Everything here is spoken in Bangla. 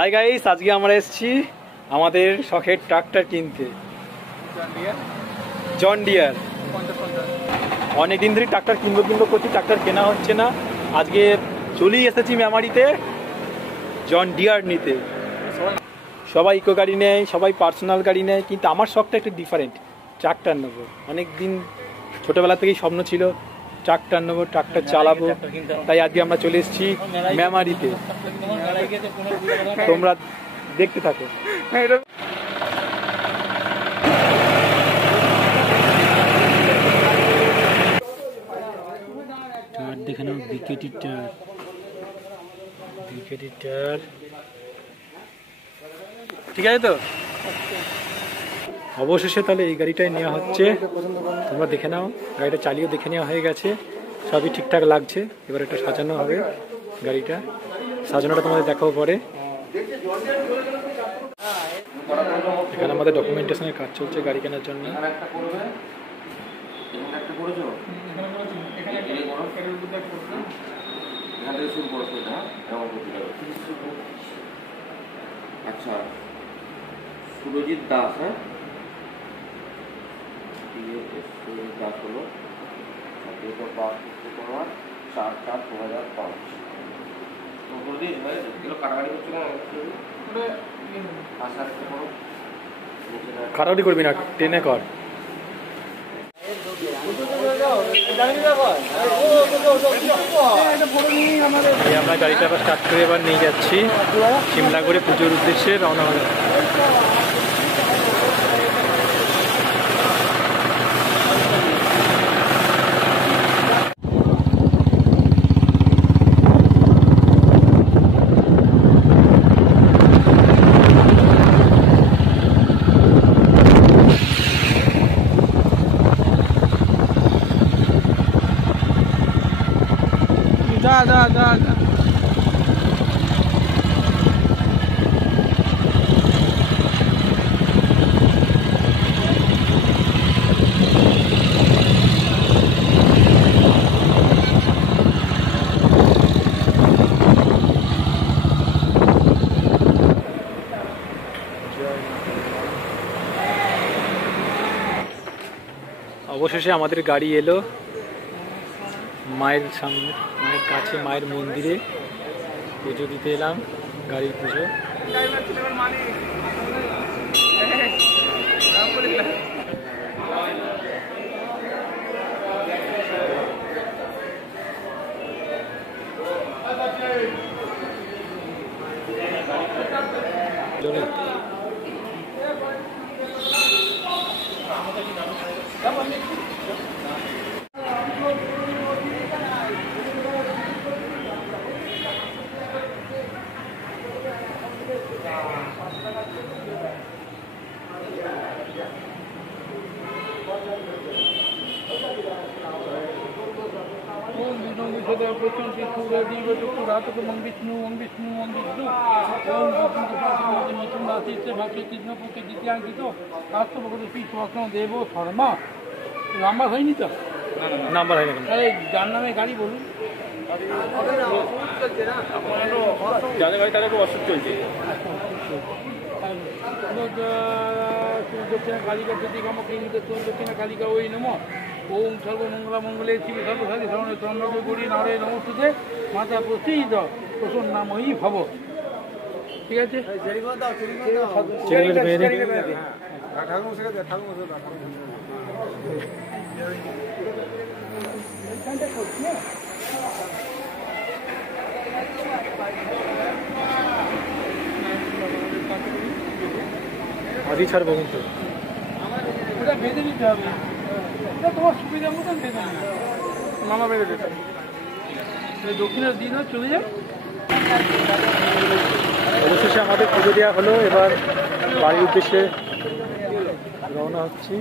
হাই গাইস, আজকে আমরা এসেছি আমাদের শখের ট্রাক্টর কিনতে। John Deere. অনেকদিন ধরে ট্রাক্টর কিনবো করছি, ট্রাক্টর কেনা হচ্ছে না। আজকে চলেই এসেছি মেমারিতে জন ডিয়ার নিতে। সবাই ইকো গাড়ি নেয়, সবাই পার্সোনাল গাড়ি নেয়, কিন্তু আমার শখটা একটু ডিফারেন্ট। ট্রাক্টর নেবো, অনেকদিন ছোটোবেলা থেকেই স্বপ্ন ছিল ট্রাক্টর নেবো, ট্রাক্টর চালাবো। তাই আজকে আমরা চলে এসেছি মেমারিতে। তোমরা দেখতে থাকো। দেখে নাও, বিকেটি টায়ার, ঠিক আছে তো। অবশেষে তাহলে এই গাড়িটাই নেওয়া হচ্ছে। তোমরা দেখে নাও, গাড়িটা চালিয়ে দেখে নেওয়া হয়ে গেছে, সবই ঠিকঠাক লাগছে। এবার একটা সাজানো হবে গাড়িটা, সাজানোটা তোমাদের দেখাবো পরে। এখানে আমাদের ডকুমেন্টেশনের কাজ চলছে গাড়ি কেনার জন্য। আচ্ছা, সুরজিৎ দাস, হ্যাঁ দাস হলো 4/4/2005। কাটাকাটি করবি না, টেনে কর। আমরা গাড়িটা আবার স্টার্ট করে এবার নিয়ে যাচ্ছি সিমলা করে পুজোর উদ্দেশ্যে রওনা হবে। অবশেষে আমাদের গাড়ি এলো মায়ের সামনে, মায়ের কাছে, মায়ের মন্দিরে পুজো দিতে এলাম। গাড়ির পুজো। নাম্বার হয়নি তো? নাম্বার হয়নি। যার নামে গাড়ি বলুন, যাদের গাড়ি তাদের খুব অসুখ চলছে। দক্ষিণা কালিকা দক্ষিণা কালিকা ওই নম ওম সর্বমঙ্গলা মঙ্গলে শিবে সর্বসাধি শ্রবণে চন্দ্রকে গড়ি নারে নমস্তুতে মাতা প্রসিদ্ধ প্রসন্নাময়ী ভব। ঠিক আছে, আজই ছাড়বো, কিন্তু ওটা বেঁধে দিতে হবে। তোমার সুবিধা মতন বেঁধে দিবে, মামা বেঁধে দিতে। দক্ষিণের দিন চলে যায়। অবশেষে আমাদের পুজো দেওয়া হলো, এবার বাড়ির উদ্দেশ্যে রওনা হচ্ছি।